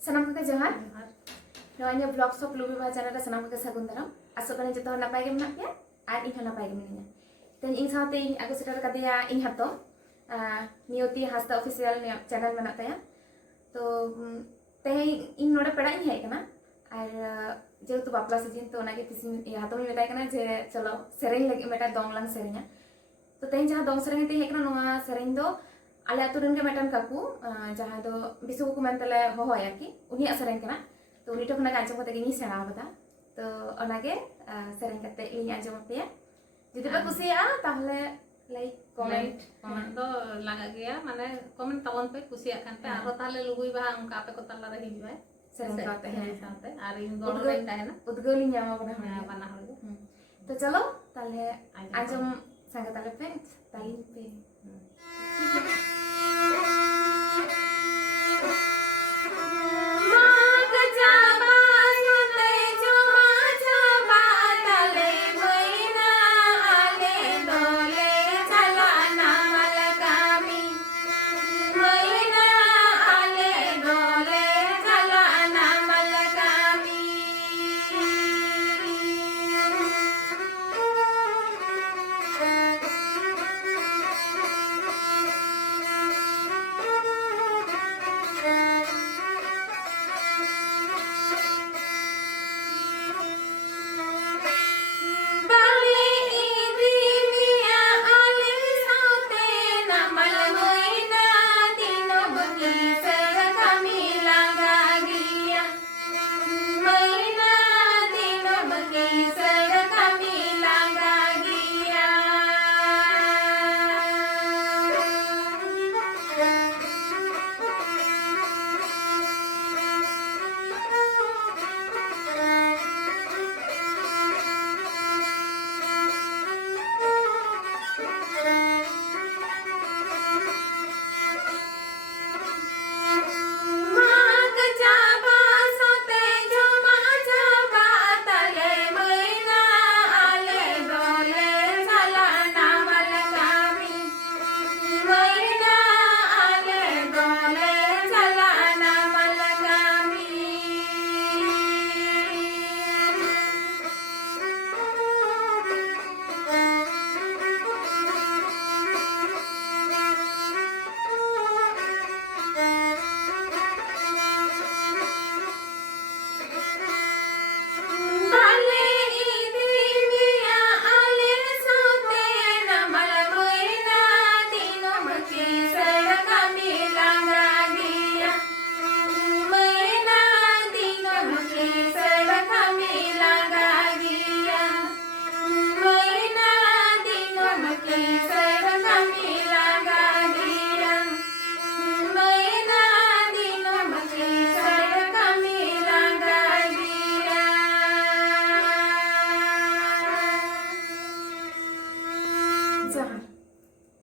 Sanam ko Johan. Nowanya vlog so Lubi Bhai channel re sanam ko sagun daram. Asok kani joto hor napay ge menak peya ar ᱤᱧ ᱦᱚᱸ ᱱᱟᱯᱟᱭ ᱜᱮ ᱢᱤᱱᱟᱹᱧᱟ. ᱛᱮᱦᱮᱧ ᱤᱧ ᱥᱟᱶᱛᱮ ᱤᱧ ᱟᱹᱜᱩ ᱥᱮᱴᱮᱨ ᱠᱟᱫᱮᱭᱟ ᱤᱧ ᱦᱟᱛᱚᱢ ᱱᱤᱭᱚᱛᱤ ᱦᱟᱸᱥᱫᱟ ᱚᱯᱷᱤᱥᱤᱭᱟᱞ ᱪᱮᱱᱮᱞ ᱢᱮᱱᱟᱜ ᱛᱟᱭᱟ. ᱛᱚ ᱛᱮᱦᱮᱧ ᱤᱧ ᱱᱚᱰᱮ ᱯᱮᱲᱟᱜ ᱤᱧ ᱦᱮᱡ ᱠᱟᱱᱟ ᱟᱨ जेहेतु बापला सीजन तो ओनागे तिसिन हातम मेताय कना जे चलो सेरेñ लगे मेटा दong lang सेरेña तो तेज जहां दong सेरेñ ते हेकना नोवा सेरेñ दो आले आतु रन गे मेटन काकू जहां दो बिसु को मेनतले होहोया की उनिया सेरेñ कना तो उनी ठोकना आंजम कते गिनी सेना बता तो ओनागे सेरेñ कते ᱤᱧ आंजम पेया जुदि पे कुसिया ताहले लाइक कमेंट दो लगा गया माने कमेंट तवन पे कुसिया खान पे आरो ताले लुगुई बहा उनका पे को तला रही जुए सेरेñ काते हैं साथे आर इन गोड़ रे कहना उद्गोली ᱧᱟᱢᱟ बना बना हो तो चलो ताले आंजम संग ताले पे ताली पे